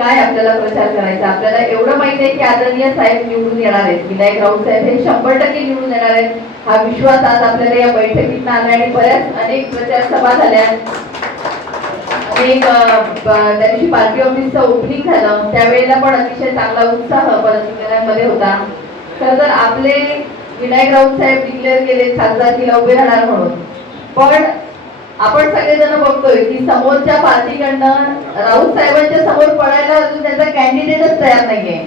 काय आपल्याला प्रचार करायचा? आपल्याला एवढं माहिती आहे की आदरणीय साहेब निवडून येणार आहेत. विनायक राऊत साहेब हे शंभर टक्के निवडून येणार आहेत. हा विश्वास आज आपल्याला या बैठकीत आला आणि बऱ्याच अनेक प्रचार सभा झाल्या. अनेक त्या दिवशी पार्टी ऑफिसचं ओपनिंग झालं. त्यावेळेला पण अतिशय चांगला उत्साह पदाधिकाऱ्यांमध्ये होता. खरं तर आपले विनायक राऊत साहेब डिक्लेअर केले खासदारकीला उभे राहणार म्हणून. पण आपण सगळेजण बघतोय की समोरच्या पार्टीकडनं राऊत साहेबांच्या समोर पडायला अजून त्याचा कॅन्डिडेटच तयार नाहीये.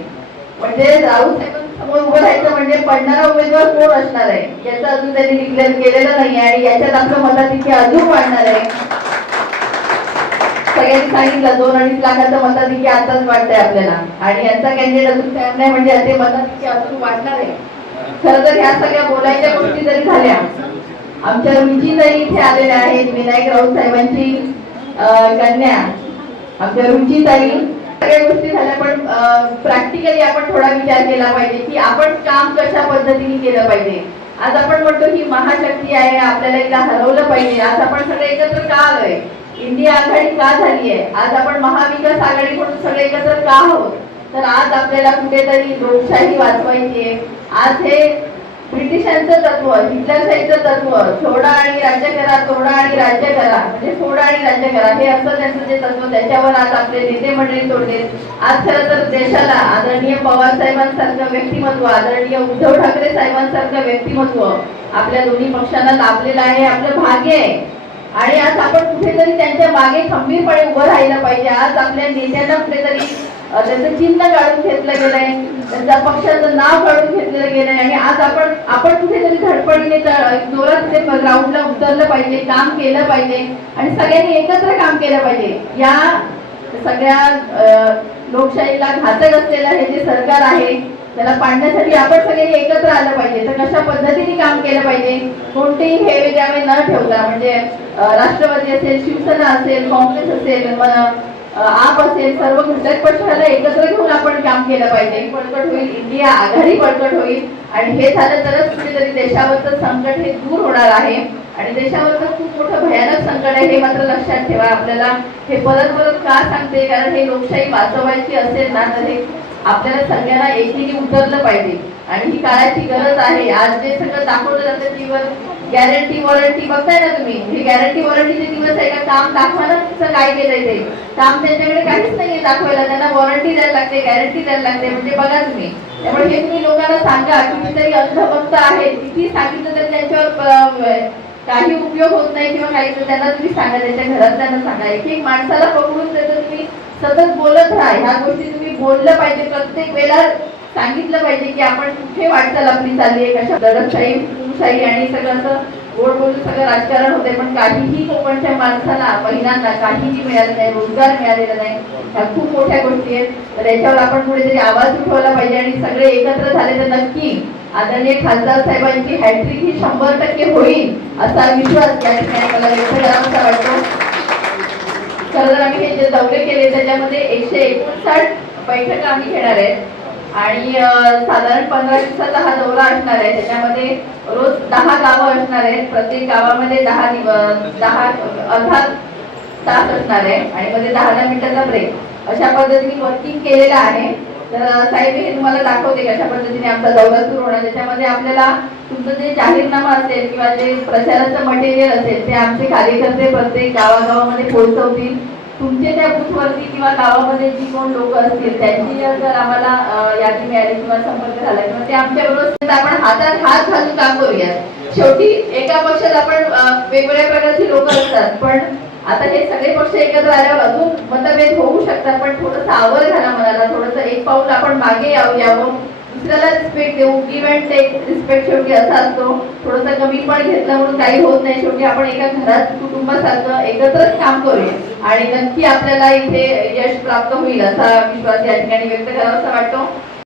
म्हणजे राऊत साहेबांसमोर उभं राहायचं म्हणजे पडणारा उमेदवार कोण असणार आहे? याचं अजून त्यांनी डिक्लेअर केलेलं नाही आणि याच्यात आपलं मताधिक्य अजून वाढणार आहे. सगळ्यांनी सांगितलं दोन अडीच लाखाचं मताधिक्य आताच वाटतंय आपल्याला. आणि यांचा कॅन्डिडेट अजून तयार नाही म्हणजे ते मताधिक्य अजून वाढणार आहे. खरं तर ह्या सगळ्या बोलायच्या गोष्टी जरी झाल्या आमच्या रुचीताई इथे आलेल्या आहेत विनायक राऊत साहेबांची कन्या. आमच्या रुचीताई सगळ्या गोष्टी झाल्या पण प्रॅक्टिकली आपण थोडा विचार केला पाहिजे की आपण काम कशा पद्धतीने केलं पाहिजे. आज आपण म्हणतो ही महाशक्ती आहे आपल्याला हिला हरवलं पाहिजे. आज आपण सगळे एकत्र का आलोय? इंडिया आघाडी का झाली आहे? आज आपण महाविकास आघाडी म्हणून सगळे एकत्र का आहोत? तर आज आपल्याला कुठेतरी लोकशाही वाचवायची आहे. आज हे ब्रिटिशांचं तत्व हिटलरशाहीचं तत्व छोडा आणि राज्य करा तोडा आणि राज्य करा म्हणजे सोडा आणि राज्य करा हे असं त्यांचं जे तत्व त्याच्यावर आज आपले नेते मंडळी तोडले. आज खरं तर देशाला आदरणीय पवार साहेबांसारखं व्यक्तिमत्व आदरणीय उद्धव ठाकरे साहेबांसारखं व्यक्तिमत्व आपल्या दोन्ही पक्षांना लाभलेलं आहे आपलं भाग्य आहे. आणि आज आपण कुठेतरी त्यांच्या मागे खंबीरपणे उभं राहिलं पाहिजे. आज आपल्या नेत्यांना कुठेतरी त्याचं चिन्ह काढून घेतलं गेलंय त्यांच्या पक्षाचं नाव काढून घेतलेलं गेलंय आणि आज आपण आपण कुठेतरी धडपडीने जोरात ते ग्राउंडला उतरलं पाहिजे काम केलं पाहिजे आणि सगळ्यांनी एकत्र काम केलं पाहिजे. या सगळ्या लोकशाहीला घातक असलेलं हे जे सरकार आहे त्याला पाडण्यासाठी आपण सगळ्यांनी एकत्र आलं पाहिजे. तर कशा पद्धतीने काम केलं पाहिजे? कोणतेही हेवे द्यावे न ठेवता म्हणजे राष्ट्रवादी असेल शिवसेना असेल काँग्रेस असेल आप असेल सर्व घटक पक्षाला एकत्र घेऊन आपण काम केलं पाहिजे. बळकट होईल इंडिया आघाडी बळकट होईल. आणि हे झालं तरच कुठेतरी देशावरचं संकट हे दूर होणार आहे. आणि देशावरचं खूप मोठं भयानक संकट आहे हे मात्र लक्षात ठेवा आपल्याला. हे परत परत का सांगते? कारण हे लोकशाही वाचवायची असेल ना तर हे आपल्याला सगळ्यांना एकीने उतरलं पाहिजे. आणि ही काळाची गरज आहे. आज जे सगळं दाखवलं जातं टीव्हीवर गॅरंटी वॉरंटी बघताय ना तुम्ही? म्हणजे गॅरंटी वॉरंटीचे दिवस आहे का? काम दाखवायला काय केलंय ते? काम त्यांच्याकडे काहीच नाहीये दाखवायला. त्यांना वॉरंटी द्यायला लागते गॅरंटी द्यायला लागते. म्हणजे बघा तुम्ही. त्यामुळे हे तुम्ही लोकांना सांगा कितीतरी अंधभक्त आहे किती सांगितलं तर त्यांच्यावर काही उपयोग होत नाही किंवा काही तर त्यांना तुम्ही सांगा त्यांच्या घरात त्यांना सांगा. एक एक माणसाला पकडून त्याचं तुम्ही सतत बोलत राहा. ह्या गोष्टी तुम्ही बोललं पाहिजे. प्रत्येक वेळेला सांगितलं पाहिजे की आपण कुठे वाटचाल आपली चालली आहे कशा दडपशाही हुकुमशाही आणि सगळं असं गोड बोलून सगळं राजकारण होते पण काहीही कोकणच्या माणसाला महिलांना काहीही मिळालं नाही रोजगार मिळालेला नाही ह्या खूप मोठ्या गोष्टी आहेत. तर याच्यावर आपण कुठेतरी आवाज उठवला पाहिजे आणि सगळे एकत्र झाले तर नक्की आदरणीय खासदार साहेबांची हॅट्रिक ही शंभर टक्के होईल असा विश्वास या ठिकाणी मला व्यक्त करावासा वाटतो. खरं तर आम्ही हे जे दौरे केले त्याच्यामध्ये एकशे एकोणसाठ बैठका आम्ही घेणार आहेत. आणि साधारण पंधरा दिवसाचा हा दौरा असणार आहे. त्याच्यामध्ये रोज दहा गावं असणार आहेत. प्रत्येक गावामध्ये दहा दिवस दहा अर्धा तास असणार आहे. आणि मध्ये दहा दहा मिनिटाचा ब्रेक अशा पद्धतीने वर्किंग केलेलं आहे. तर साहेब हे तुम्हाला दाखवते अशा पद्धतीने आमचा दौरा सुरू होणार. त्याच्यामध्ये आपल्याला तुमचं जे जाहीरनामा असेल किंवा जे प्रचाराचं मटेरियल असेल ते आमचे कार्यकर्ते प्रत्येक गावागावामध्ये पोहोचवतील. तुमचे त्या बूथवरती किंवा गावामध्ये जी कोण लोक असतील त्यांची जर आम्हाला यादी मिळाली किंवा संपर्क झाला किंवा ते आमच्या बरोबर आपण हातात हात घालून काम करूया शेवटी एका पक्षात आपण वेगवेगळ्या प्रकारची लोक असतात पण आता हे सगळे पक्ष एकत्र आल्यावर अजून मतभेद होऊ शकतात पण थोडंसं आवर घाला मनाला थोडंसं एक पाऊल आपण मागे यावं यावं. दुसऱ्याला रिस्पेक्ट देऊ. गिव्ह अँड टेक रिस्पेक्ट शेवटी असा असतो. थोडंसं कमी पण घेतलं म्हणून काही होत नाही. शेवटी आपण एका घरात कुटुंबासारखं एकत्रच काम करूया. आणि नक्की आपल्याला इथे यश प्राप्त होईल असा विश्वास या ठिकाणी व्यक्त करावासा वाटतो.